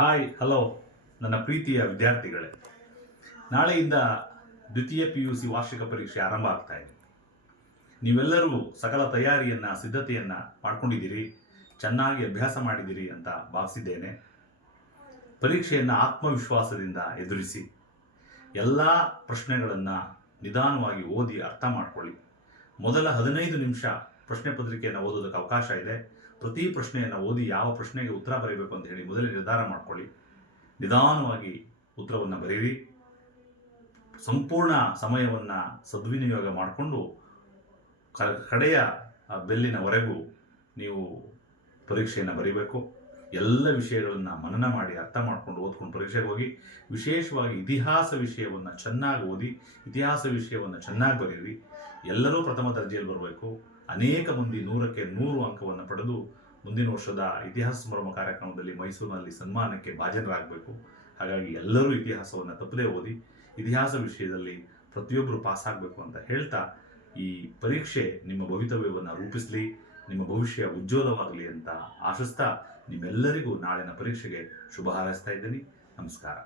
Hi hello ನನ್ನ ಪ್ರೀತಿಯ ವಿದ್ಯಾರ್ಥಿಗಳೇ, ನಾಳೆಯಿಂದ ದ್ವಿತೀಯ PUC ವಾರ್ಷಿಕ ಪರೀಕ್ಷೆ ಆರಂಭ ಆಗ್ತಾ ಇದೆ. ನೀವೆಲ್ಲರೂ ಸಕಲ ತಯಾರಿಯನ್ನು ಸಿದ್ಧತೆಯನ್ನು ಮಾಡ್ಕೊಂಡಿದ್ದೀರಿ, ಚೆನ್ನಾಗಿ ಅಭ್ಯಾಸ ಮಾಡಿದ್ದೀರಿ ಅಂತ ಭಾವಿಸಿದ್ದೇನೆ. ಪರೀಕ್ಷೆಯನ್ನು ಆತ್ಮವಿಶ್ವಾಸದಿಂದ ಎದುರಿಸಿ ಎಲ್ಲ ಪ್ರಶ್ನೆಗಳನ್ನು ನಿಧಾನವಾಗಿ ಓದಿ ಅರ್ಥ ಮಾಡ್ಕೊಳ್ಳಿ. ಮೊದಲ 15 ನಿಮಿಷ ಪ್ರಶ್ನೆ ಪತ್ರಿಕೆಯನ್ನು ಓದೋದಕ್ಕೆ ಅವಕಾಶ ಇದೆ. ಪ್ರತಿ ಪ್ರಶ್ನೆಯನ್ನು ಓದಿ ಯಾವ ಪ್ರಶ್ನೆಗೆ ಉತ್ತರ ಬರೀಬೇಕು ಅಂತ ಹೇಳಿ ಮೊದಲೇ ನಿರ್ಧಾರ ಮಾಡ್ಕೊಳ್ಳಿ. ನಿಧಾನವಾಗಿ ಉತ್ತರವನ್ನು ಬರೀರಿ. ಸಂಪೂರ್ಣ ಸಮಯವನ್ನು ಸದ್ವಿನಿಯೋಗ ಮಾಡಿಕೊಂಡು ಕಡೆಯ ಬೆಲ್ಲಿನವರೆಗೂ ನೀವು ಪರೀಕ್ಷೆಯನ್ನು ಬರೀಬೇಕು. ಎಲ್ಲ ವಿಷಯಗಳನ್ನು ಮನನ ಮಾಡಿ ಅರ್ಥ ಮಾಡ್ಕೊಂಡು ಓದ್ಕೊಂಡು ಪರೀಕ್ಷೆಗೆ ಹೋಗಿ. ವಿಶೇಷವಾಗಿ ಇತಿಹಾಸ ವಿಷಯವನ್ನು ಚೆನ್ನಾಗಿ ಓದಿ, ಇತಿಹಾಸ ವಿಷಯವನ್ನು ಚೆನ್ನಾಗಿ ಬರೀರಿ. ಎಲ್ಲರೂ ಪ್ರಥಮ ದರ್ಜೆಯಲ್ಲಿ ಬರಬೇಕು. ಅನೇಕ ಮಂದಿ 100ಕ್ಕೆ 100 ಅಂಕವನ್ನು ಪಡೆದು ಮುಂದಿನ ವರ್ಷದ ಇತಿಹಾಸ ಸಂಭ್ರಮ ಕಾರ್ಯಕ್ರಮದಲ್ಲಿ ಮೈಸೂರಿನಲ್ಲಿ ಸನ್ಮಾನಕ್ಕೆ ಭಾಜನರಾಗಬೇಕು. ಹಾಗಾಗಿ ಎಲ್ಲರೂ ಇತಿಹಾಸವನ್ನು ತಪ್ಪದೇ ಓದಿ, ಇತಿಹಾಸ ವಿಷಯದಲ್ಲಿ ಪ್ರತಿಯೊಬ್ಬರು ಪಾಸಾಗಬೇಕು ಅಂತ ಹೇಳ್ತಾ, ಈ ಪರೀಕ್ಷೆ ನಿಮ್ಮ ಭವಿತವ್ಯವನ್ನು ರೂಪಿಸಲಿ, ನಿಮ್ಮ ಭವಿಷ್ಯ ಉಜ್ವಲವಾಗಲಿ ಅಂತ ಆಶಿಸ್ತಾ ನಿಮ್ಮೆಲ್ಲರಿಗೂ ನಾಳಿನ ಪರೀಕ್ಷೆಗೆ ಶುಭ ಹಾರೈಸ್ತಾ ಇದ್ದೀನಿ. ನಮಸ್ಕಾರ.